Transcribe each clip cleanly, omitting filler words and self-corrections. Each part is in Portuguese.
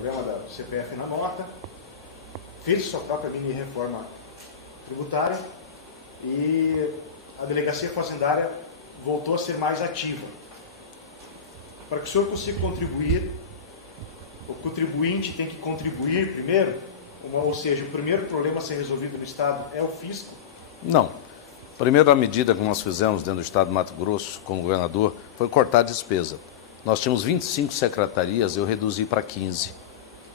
programa da CPF na nota, fez sua própria mini reforma tributária e a delegacia fazendária voltou a ser mais ativa. Para que o senhor consiga contribuir, o contribuinte tem que contribuir primeiro, ou seja, o primeiro problema a ser resolvido no Estado é o fisco? Não. Primeiro, a medida que nós fizemos dentro do Estado de Mato Grosso, como governador, foi cortar a despesa. Nós tínhamos 25 secretarias, eu reduzi para 15.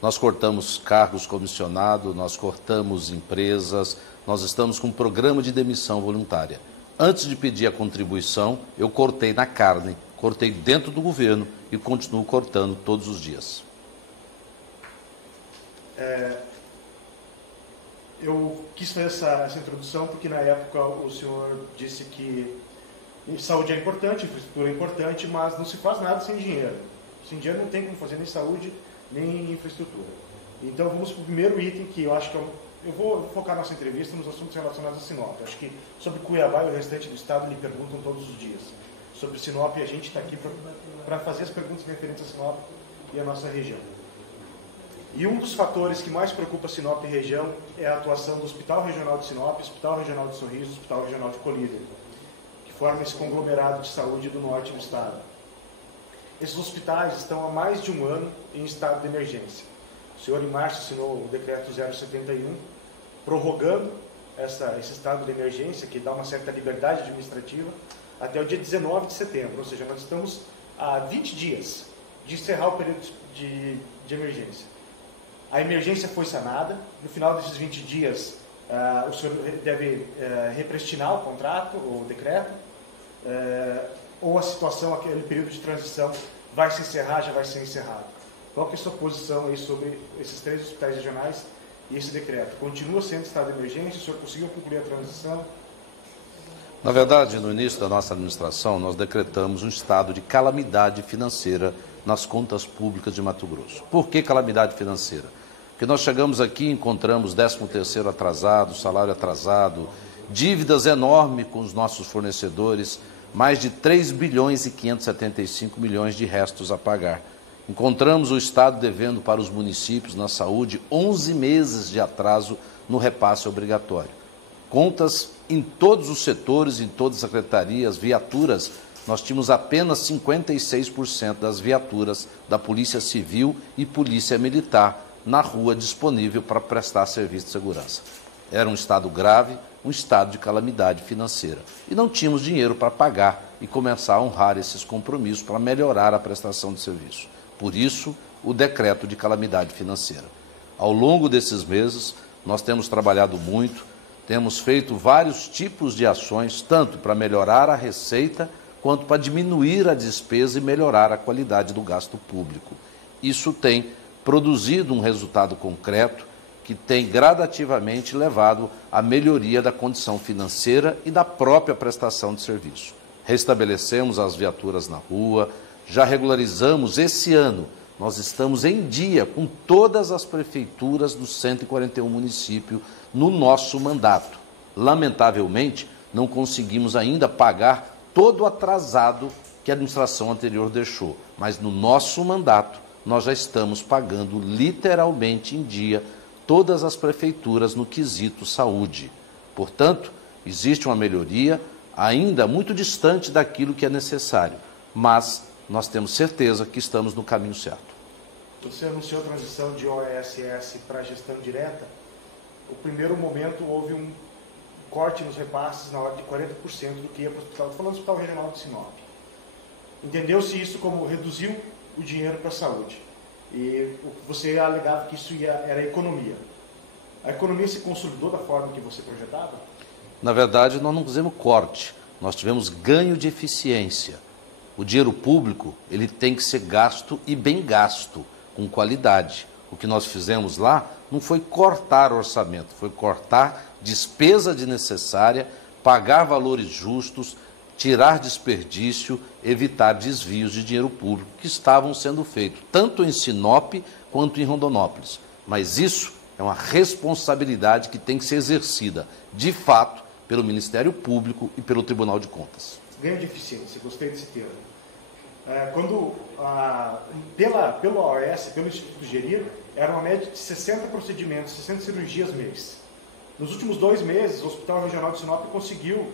Nós cortamos cargos comissionados, nós cortamos empresas, nós estamos com um programa de demissão voluntária. Antes de pedir a contribuição, eu cortei na carne, cortei dentro do governo e continuo cortando todos os dias. Eu quis fazer essa introdução porque na época o senhor disse que saúde é importante, infraestrutura é importante, mas não se faz nada sem dinheiro. Sem dinheiro não tem como fazer nem saúde, nem infraestrutura. Então vamos para o primeiro item que eu acho que eu vou focar nossa entrevista nos assuntos relacionados a Sinop. Acho que sobre Cuiabá e o restante do estado me perguntam todos os dias. Sobre Sinop, a gente está aqui para fazer as perguntas referentes a Sinop e a nossa região. E um dos fatores que mais preocupa Sinop e região é a atuação do Hospital Regional de Sinop, Hospital Regional de Sorriso, Hospital Regional de Colíder, que forma esse conglomerado de saúde do norte do estado. Esses hospitais estão há mais de um ano em estado de emergência. O senhor, em março, assinou o decreto 071, prorrogando esse estado de emergência, que dá uma certa liberdade administrativa, até o dia 19 de setembro. Ou seja, nós estamos há 20 dias de encerrar o período de emergência. A emergência foi sanada. No final desses 20 dias, o senhor deve represtinar o contrato, o decreto, ou a situação, aquele período de transição vai se encerrar, já vai ser encerrado. Qual que é a sua posição aí sobre esses 3 hospitais regionais e esse decreto? Continua sendo estado de emergência? O senhor conseguiu concluir a transição? Na verdade, no início da nossa administração, nós decretamos um estado de calamidade financeira nas contas públicas de Mato Grosso. Por que calamidade financeira? Porque nós chegamos aqui e encontramos 13º atrasado, salário atrasado, dívidas enormes com os nossos fornecedores, mais de 3 bilhões e 575 milhões de restos a pagar. Encontramos o Estado devendo para os municípios na saúde 11 meses de atraso no repasse obrigatório. Contas em todos os setores, em todas as secretarias, viaturas, nós tínhamos apenas 56% das viaturas da Polícia Civil e Polícia Militar na rua disponível para prestar serviço de segurança. Era um estado grave, um estado de calamidade financeira. E não tínhamos dinheiro para pagar e começar a honrar esses compromissos para melhorar a prestação de serviço. Por isso, o decreto de calamidade financeira. Ao longo desses meses, nós temos trabalhado muito, temos feito vários tipos de ações, tanto para melhorar a receita, quanto para diminuir a despesa e melhorar a qualidade do gasto público. Isso tem produzido um resultado concreto que tem gradativamente levado à melhoria da condição financeira e da própria prestação de serviço. Restabelecemos as viaturas na rua, já regularizamos esse ano, nós estamos em dia com todas as prefeituras dos 141 municípios no nosso mandato. Lamentavelmente, não conseguimos ainda pagar todo o atrasado que a administração anterior deixou, mas no nosso mandato nós já estamos pagando literalmente em dia todas as prefeituras no quesito saúde. Portanto, existe uma melhoria ainda muito distante daquilo que é necessário, mas nós temos certeza que estamos no caminho certo. Você anunciou a transição de OSS para gestão direta. No primeiro momento houve um corte nos repasses na ordem de 40% do que ia para o hospital. Estou falando do Hospital Regional de Sinop. Entendeu-se isso como reduziu o dinheiro para a saúde. E você alegava que isso era economia. A economia se consolidou da forma que você projetava? Na verdade, nós não fizemos corte, nós tivemos ganho de eficiência. O dinheiro público, ele tem que ser gasto e bem gasto, com qualidade. O que nós fizemos lá não foi cortar orçamento, foi cortar despesa desnecessária, pagar valores justos, tirar desperdício, evitar desvios de dinheiro público que estavam sendo feitos, tanto em Sinop quanto em Rondonópolis. Mas isso é uma responsabilidade que tem que ser exercida, de fato, pelo Ministério Público e pelo Tribunal de Contas. Ganho de eficiência, gostei desse termo. Pelo OAS, pelo Instituto Gerir, era uma média de 60 procedimentos, 60 cirurgias mês. Nos últimos 2 meses, o Hospital Regional de Sinop conseguiu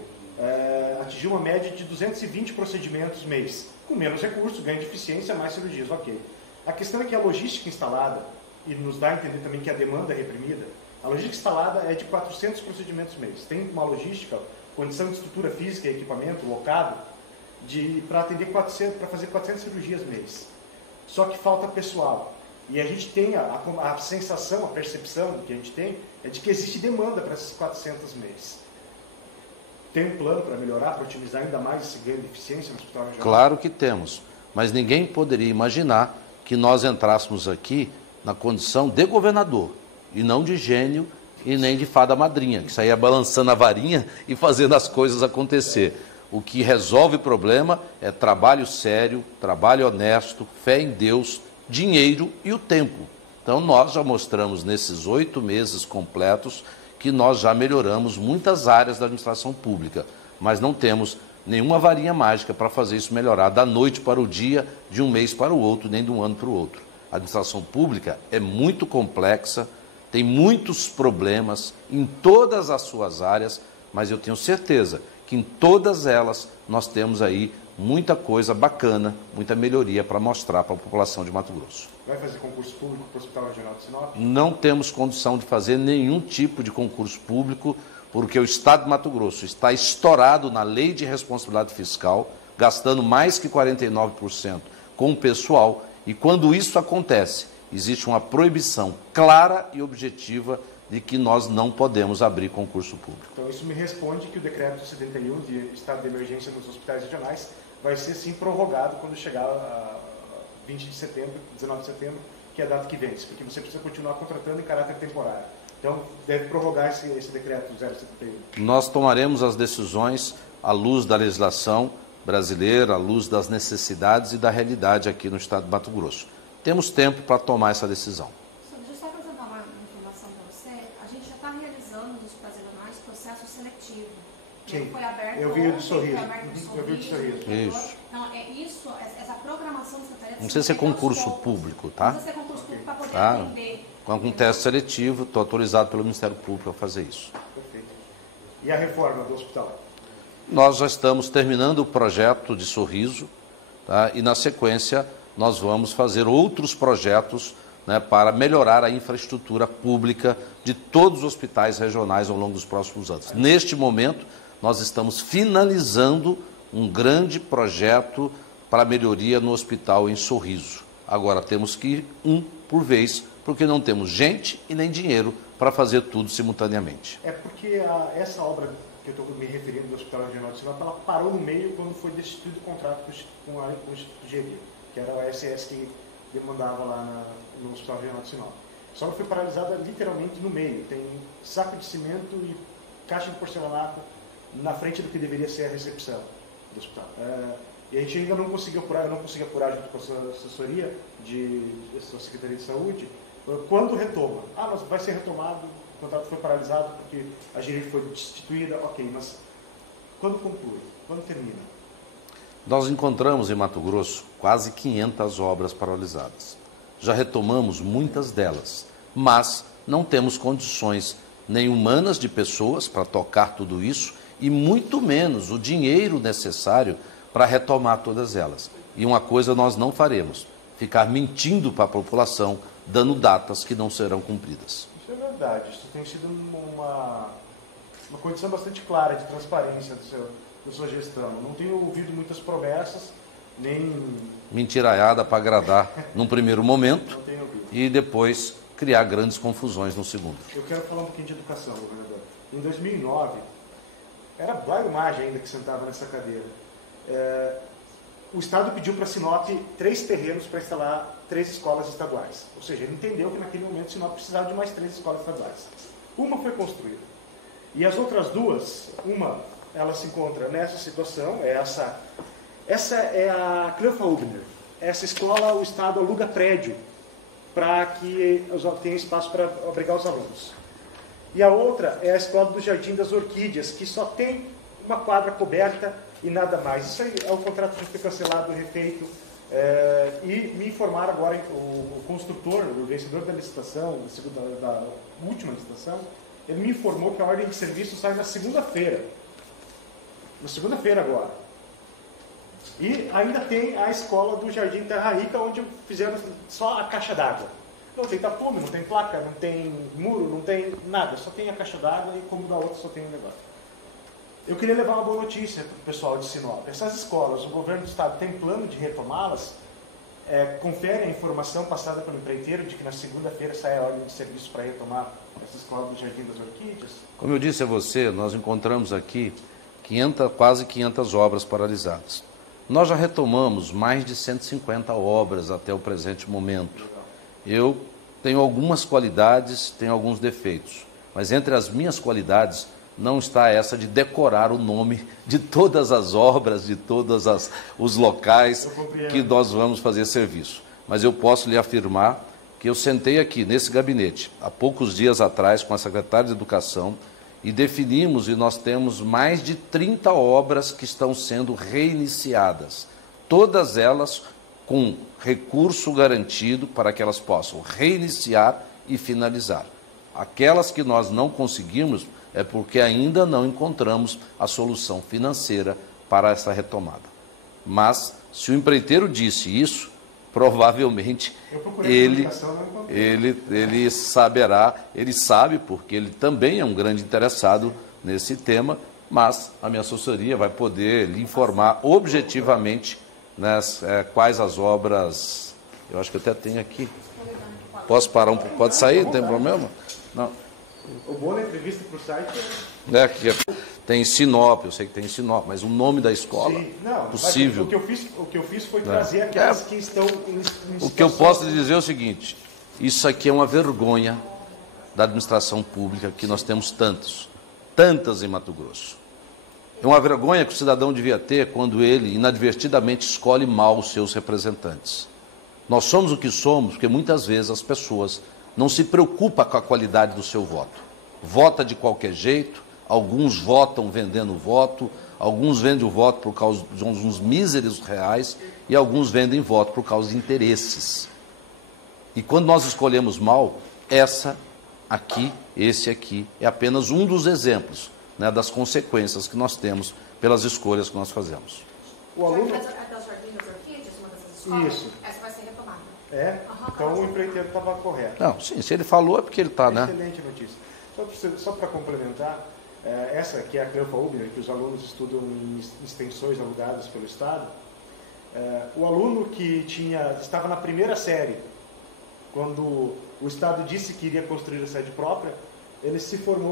atingir uma média de 220 procedimentos mês, com menos recursos, ganho de eficiência, mais cirurgias, ok. A questão é que a logística instalada, e nos dá a entender também que a demanda é reprimida, a logística instalada é de 400 procedimentos mês. Tem uma logística, condição de estrutura física e equipamento locado, para atender 400, para fazer 400 cirurgias mês. Só que falta pessoal. E a gente tem a sensação, a percepção que a gente tem, é de que existe demanda para esses 400 mês. Tem um plano para melhorar, para otimizar ainda mais esse ganho de eficiência no Hospital Regional? Claro que temos, mas ninguém poderia imaginar que nós entrássemos aqui na condição de governador, e não de gênio e nem de fada madrinha, que saía balançando a varinha e fazendo as coisas acontecer. O que resolve o problema é trabalho sério, trabalho honesto, fé em Deus, dinheiro e o tempo. Então nós já mostramos nesses 8 meses completos que nós já melhoramos muitas áreas da administração pública, mas não temos nenhuma varinha mágica para fazer isso melhorar da noite para o dia, de um mês para o outro, nem de um ano para o outro. A administração pública é muito complexa, tem muitos problemas em todas as suas áreas, mas eu tenho certeza que em todas elas nós temos aí muita coisa bacana, muita melhoria para mostrar para a população de Mato Grosso. Vai fazer concurso público para o Hospital Regional de Sinop? Não temos condição de fazer nenhum tipo de concurso público, porque o Estado de Mato Grosso está estourado na lei de responsabilidade fiscal, gastando mais que 49% com o pessoal, e quando isso acontece, existe uma proibição clara e objetiva de que nós não podemos abrir concurso público. Então isso me responde que o decreto 71 de estado de emergência nos hospitais regionais vai ser sim prorrogado quando chegar a 20 de setembro, 19 de setembro, que é a data que vence, porque você precisa continuar contratando em caráter temporário. Então deve prorrogar esse decreto 071. Nós tomaremos as decisões à luz da legislação brasileira, à luz das necessidades e da realidade aqui no estado de Mato Grosso. Temos tempo para tomar essa decisão. Deixa eu só apresentar uma informação para você. A gente já está realizando nos hospitais regionais processo seletivo. Sim, foi aberto eu vi o de Sorriso. Eu vi o de Sorriso. Isso. Então, essa programação da Secretaria de Não precisa ser concurso público, tá? Não precisa ser concurso público para poder Tá? atender. Com um teste seletivo, estou autorizado pelo Ministério Público a fazer isso. Perfeito. E a reforma do hospital? Nós já estamos terminando o projeto de Sorriso, tá? E na sequência nós vamos fazer outros projetos, né, para melhorar a infraestrutura pública de todos os hospitais regionais ao longo dos próximos anos. Neste momento, nós estamos finalizando um grande projeto para melhoria no hospital em Sorriso. Agora temos que ir um por vez, porque não temos gente e nem dinheiro para fazer tudo simultaneamente. É porque essa obra que eu estou me referindo do Hospital Regional de Sinop, ela parou no meio quando foi destituído o contrato com o Instituto Gerir, que era o SS que demandava lá no Hospital Regional de Sinop. Só ela foi paralisada literalmente no meio. Tem saco de cimento e caixa de porcelanato na frente do que deveria ser a recepção do hospital. E a gente ainda não conseguiu apurar, eu não consegui apurar junto com a sua assessoria da Secretaria de Saúde, quando retoma. Mas vai ser retomado, o contrato foi paralisado porque a Gerir foi destituída, ok, mas quando conclui? Quando termina? Nós encontramos em Mato Grosso quase 500 obras paralisadas. Já retomamos muitas delas, mas não temos condições nem humanas de pessoas para tocar tudo isso e muito menos o dinheiro necessário para retomar todas elas. E uma coisa nós não faremos, ficar mentindo para a população, dando datas que não serão cumpridas. Isso é verdade, isso tem sido uma condição bastante clara de transparência da sua gestão. Não tenho ouvido muitas promessas, nem... mentiraiada para agradar num primeiro momento Não tenho ouvido. E depois criar grandes confusões no segundo. Eu quero falar um pouquinho de educação, governador. Em 2009, era Blairo Maggi ainda que sentava nessa cadeira. O Estado pediu para Sinop 3 terrenos para instalar 3 escolas estaduais. Ou seja, ele entendeu que naquele momento Sinop precisava de mais 3 escolas estaduais. Uma foi construída. E as outras 2, ela se encontra nessa situação, essa é a Cleofa-Hubner. Essa escola, o Estado aluga prédio para que tenha espaço para abrigar os alunos. E a outra é a escola do Jardim das Orquídeas, que só tem uma quadra coberta e nada mais. Isso aí é o contrato já foi cancelado, refeito, e me informaram agora, o construtor, o vencedor da licitação, da última licitação, ele me informou que a ordem de serviço sai na segunda-feira. Na segunda-feira agora. E ainda tem a escola do Jardim Terra Rica, onde fizeram só a caixa d'água. Não tem tapume, não tem placa, não tem muro, não tem nada. Só tem a caixa d'água e como da outra só tem um negócio. Eu queria levar uma boa notícia para o pessoal de Sinop. Essas escolas, o governo do estado tem plano de retomá-las. Confere a informação passada pelo empreiteiro de que na segunda-feira sai a ordem de serviço para retomar essa escola do Jardim das Orquídeas. Como eu disse a você, nós encontramos aqui quase 500 obras paralisadas. Nós já retomamos mais de 150 obras até o presente momento. Eu tenho algumas qualidades, tenho alguns defeitos, mas entre as minhas qualidades não está essa de decorar o nome de todas as obras, de todos os locais que nós vamos fazer serviço. Mas eu posso lhe afirmar que eu sentei aqui nesse gabinete, há poucos dias atrás, com a secretária de Educação, e definimos, e nós temos mais de 30 obras que estão sendo reiniciadas. Todas elas com recurso garantido para que elas possam reiniciar e finalizar. Aquelas que nós não conseguimos é porque ainda não encontramos a solução financeira para essa retomada. Mas, se o empreiteiro disse isso, provavelmente ele saberá, ele sabe, porque ele também é um grande interessado nesse tema, mas a minha assessoria vai poder lhe informar objetivamente, né, quais as obras. Eu acho que eu até tenho aqui. Posso parar pode sair, não tem problema? Não. O bom da entrevista para o site aqui, tem Sinop, eu sei que tem Sinop, mas o nome da escola, sim, não, possível. O que eu fiz foi trazer aquelas que estão em o que eu posso lhe dizer é o seguinte: isso aqui é uma vergonha da administração pública, que nós temos tantas em Mato Grosso. É uma vergonha que o cidadão devia ter quando ele inadvertidamente escolhe mal os seus representantes. Nós somos o que somos porque muitas vezes as pessoas não se preocupam com a qualidade do seu voto. Vota de qualquer jeito, alguns votam vendendo voto, alguns vendem o voto por causa de uns míseros reais e alguns vendem voto por causa de interesses. E quando nós escolhemos mal, esse aqui é apenas um dos exemplos, né, das consequências que nós temos pelas escolhas que nós fazemos. O aluno... Isso. Essa vai ser retomada. Então o empreiteiro estava correto. Não, sim, se ele falou é porque ele está, né? Excelente notícia. Só para complementar, essa aqui é a Campa Ubner, que os alunos estudam em extensões alugadas pelo Estado. O aluno que estava na primeira série, quando o Estado disse que iria construir a sede própria, ele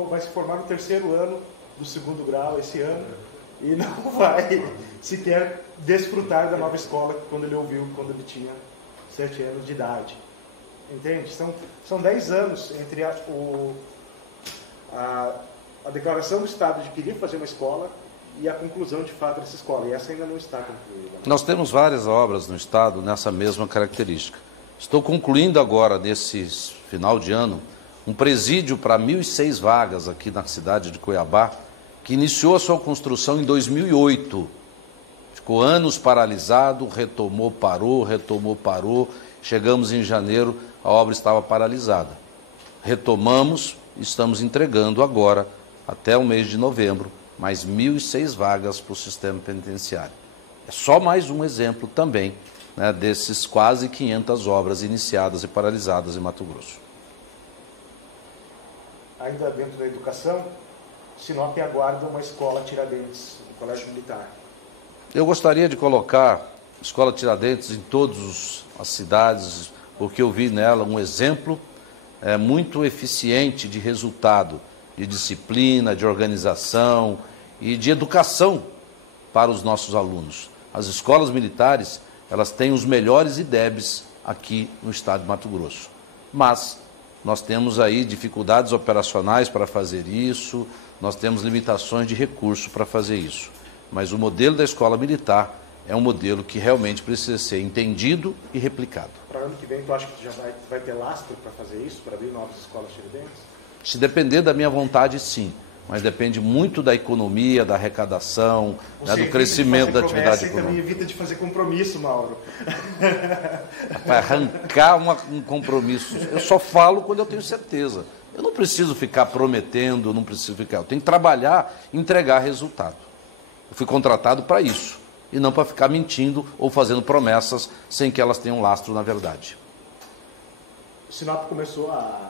vai se formar no terceiro ano do segundo grau esse ano e não vai sequer desfrutar da nova escola quando ele ouviu, quando ele tinha 7 anos de idade. Entende? São 10 anos entre a declaração do Estado de que queria fazer uma escola e a conclusão de fato dessa escola. E essa ainda não está concluída. Nós temos várias obras no Estado nessa mesma característica. Estou concluindo agora, nesse final de ano, um presídio para 1.006 vagas aqui na cidade de Cuiabá, que iniciou a sua construção em 2008. Ficou anos paralisado, retomou, parou. Chegamos em janeiro, a obra estava paralisada. Retomamos, estamos entregando agora, até o mês de novembro, mais 1.006 vagas para o sistema penitenciário. É só mais um exemplo também, né, desses quase 500 obras iniciadas e paralisadas em Mato Grosso. Ainda dentro da educação, Sinop aguarda uma escola Tiradentes, um colégio militar. Eu gostaria de colocar Escola Tiradentes em todas as cidades, porque eu vi nela um exemplo muito eficiente de resultado, de disciplina, de organização e de educação para os nossos alunos. As escolas militares, elas têm os melhores IDEBs aqui no estado de Mato Grosso. Mas nós temos aí dificuldades operacionais para fazer isso, nós temos limitações de recurso para fazer isso. Mas o modelo da escola militar é um modelo que realmente precisa ser entendido e replicado. Para o ano que vem, tu acha que já vai ter lastro para fazer isso, para abrir novas escolas tiradentes? Se depender da minha vontade, sim. mas depende muito da economia, da arrecadação, né, do crescimento da atividade econômica. Você também evita de fazer compromisso, Mauro. Para arrancar um compromisso. Eu só falo quando eu tenho certeza. Eu não preciso ficar prometendo, eu tenho que trabalhar e entregar resultado. Eu fui contratado para isso, e não para ficar mentindo ou fazendo promessas sem que elas tenham lastro na verdade. O Sinop começou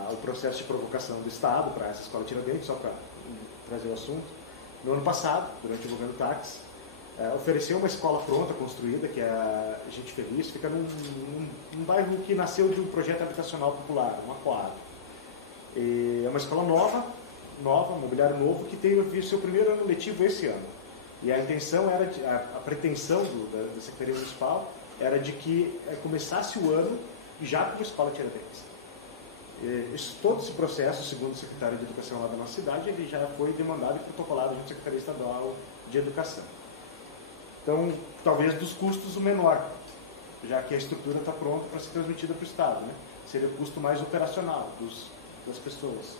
o processo de provocação do Estado para essa escola Tiradentes, só para trazer o assunto. No ano passado, durante o governo Táxi, ofereceu uma escola pronta, construída, que é a Gente Feliz, fica num bairro que nasceu de um projeto habitacional popular, uma quadra. É uma escola nova, um mobiliário novo, que teve seu primeiro ano letivo esse ano. E a intenção era, a pretensão da Secretaria Municipal era de que começasse o ano já com a escola Tiradentes. Todo esse processo, segundo o secretário de Educação lá da nossa cidade, ele já foi demandado e protocolado junto à Secretaria Estadual de Educação. Então, talvez dos custos o menor, já que a estrutura está pronta para ser transmitida para o Estado, né? Seria o custo mais operacional das pessoas.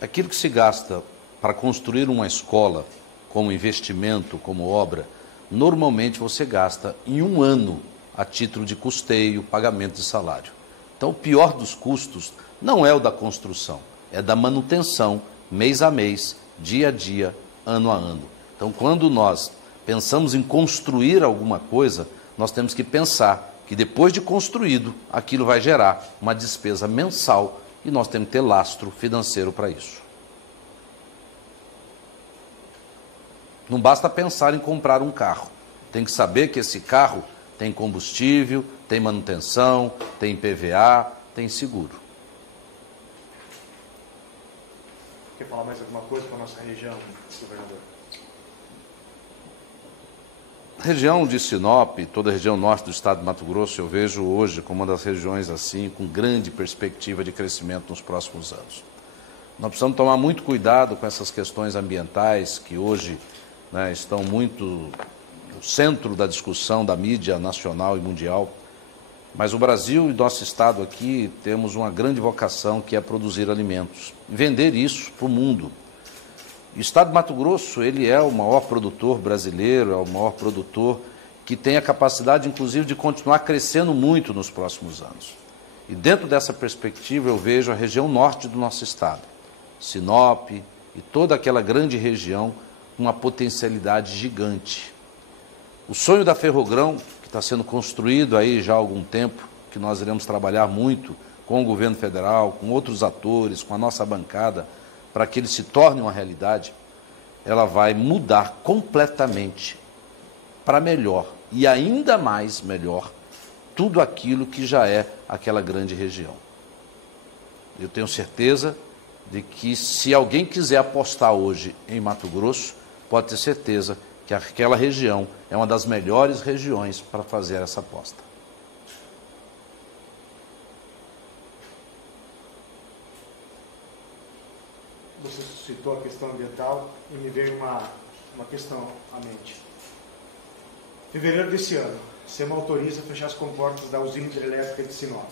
Aquilo que se gasta para construir uma escola, como investimento, como obra, normalmente você gasta em um ano a título de custeio, pagamento de salário. Então, o pior dos custos não é o da construção, é da manutenção, mês a mês, dia a dia, ano a ano. Então, quando nós pensamos em construir alguma coisa, nós temos que pensar que depois de construído, aquilo vai gerar uma despesa mensal e nós temos que ter lastro financeiro para isso. Não basta pensar em comprar um carro, tem que saber que esse carro tem combustível, tem manutenção, tem PVA, tem seguro. Quer falar mais alguma coisa para a nossa região, governador? A região de Sinop, toda a região norte do estado de Mato Grosso, eu vejo hoje como uma das regiões assim, com grande perspectiva de crescimento nos próximos anos. Nós precisamos tomar muito cuidado com essas questões ambientais que hoje, né, estão muito no centro da discussão da mídia nacional e mundial. Mas o Brasil e nosso estado aqui temos uma grande vocação, que é produzir alimentos, vender isso para o mundo. O estado de Mato Grosso, ele é o maior produtor brasileiro, é o maior produtor que tem a capacidade, inclusive, de continuar crescendo muito nos próximos anos. E dentro dessa perspectiva eu vejo a região norte do nosso estado, Sinop e toda aquela grande região com uma potencialidade gigante. O sonho da Ferrogrão, que está sendo construído aí já há algum tempo, que nós iremos trabalhar muito com o governo federal, com outros atores, com a nossa bancada, para que ele se torne uma realidade, ela vai mudar completamente para melhor e ainda mais melhor tudo aquilo que já é aquela grande região. Eu tenho certeza de que se alguém quiser apostar hoje em Mato Grosso, pode ter certeza que aquela região é uma das melhores regiões para fazer essa aposta. Você citou a questão ambiental e me veio uma questão à mente. Em fevereiro desse ano, a SEMA autoriza fechar as comportas da usina hidrelétrica de Sinop.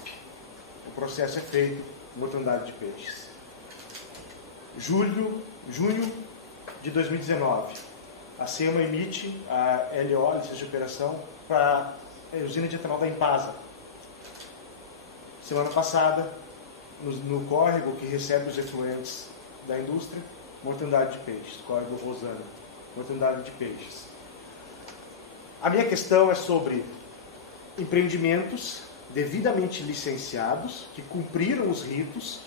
O processo é feito no mortandade de peixes. Junho de 2019, a SEMA emite a LO, licença de operação, para a usina de etanol da Impasa. Semana passada, no córrego que recebe os efluentes da indústria, mortandade de peixes, córrego Rosana, mortandade de peixes. A minha questão é sobre empreendimentos devidamente licenciados, que cumpriram os ritos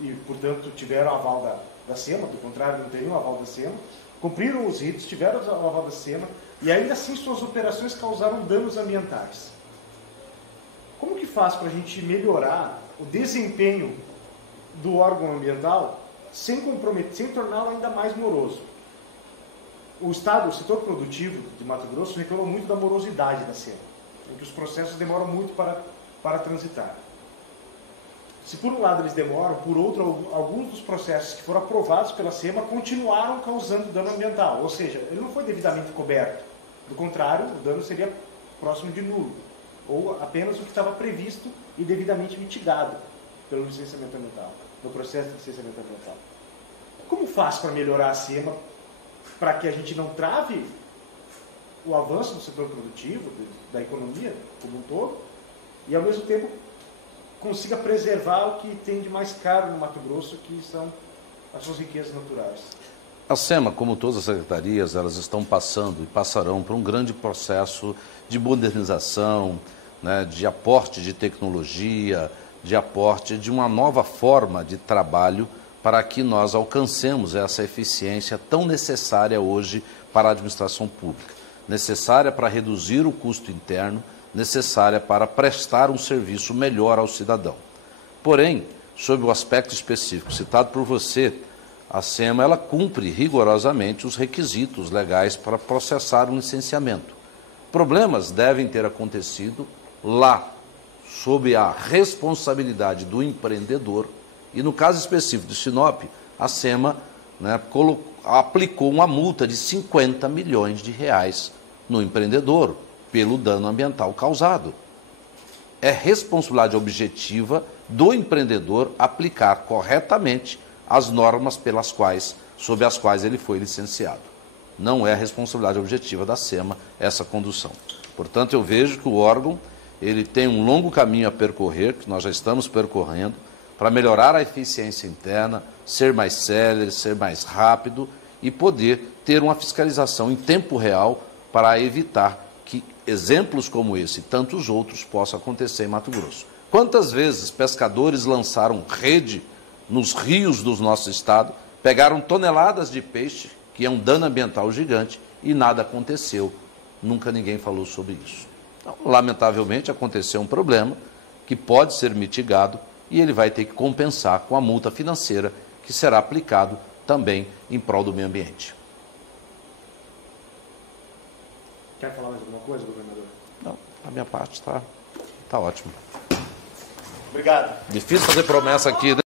e portanto, tiveram aval da SEMA, do contrário, não teriam aval da SEMA, cumpriram os ritos, tiveram o aval da SEMA, e ainda assim suas operações causaram danos ambientais. Como que faz para a gente melhorar o desempenho do órgão ambiental sem comprometer, sem torná-lo ainda mais moroso? O Estado, o setor produtivo de Mato Grosso reclama muito da morosidade da SEMA, em que os processos demoram muito para transitar. Se por um lado eles demoram, por outro, alguns dos processos que foram aprovados pela SEMA continuaram causando dano ambiental, ou seja, ele não foi devidamente coberto. Do contrário, o dano seria próximo de nulo, ou apenas o que estava previsto e devidamente mitigado pelo licenciamento ambiental, no processo de licenciamento ambiental. Como faz para melhorar a SEMA, para que a gente não trave o avanço do setor produtivo, da economia como um todo, e ao mesmo tempo consiga preservar o que tem de mais caro no Mato Grosso, que são as suas riquezas naturais? A SEMA, como todas as secretarias, elas estão passando e passarão por um grande processo de modernização, né, de aporte de tecnologia, de aporte de uma nova forma de trabalho para que nós alcancemos essa eficiência tão necessária hoje para a administração pública, necessária para reduzir o custo interno, necessária para prestar um serviço melhor ao cidadão. Porém, sob o aspecto específico citado por você, a SEMA ela cumpre rigorosamente os requisitos legais para processar um licenciamento. Problemas devem ter acontecido lá, sob a responsabilidade do empreendedor, e no caso específico de Sinop, a SEMA, né, aplicou uma multa de 50 milhões de reais no empreendedor pelo dano ambiental causado. É responsabilidade objetiva do empreendedor aplicar corretamente as normas sob as quais ele foi licenciado. Não é responsabilidade objetiva da SEMA essa condução. Portanto, eu vejo que o órgão ele tem um longo caminho a percorrer, que nós já estamos percorrendo, para melhorar a eficiência interna, ser mais célere, ser mais rápido e poder ter uma fiscalização em tempo real para evitar que exemplos como esse e tantos outros possam acontecer em Mato Grosso. Quantas vezes pescadores lançaram rede nos rios do nosso estado, pegaram toneladas de peixe, que é um dano ambiental gigante, e nada aconteceu. Nunca ninguém falou sobre isso. Então, lamentavelmente, aconteceu um problema que pode ser mitigado e ele vai ter que compensar com a multa financeira que será aplicado também em prol do meio ambiente. Quer falar mais alguma coisa, governador? Não, a minha parte está ótimo. Obrigado. Difícil fazer promessa aqui, né?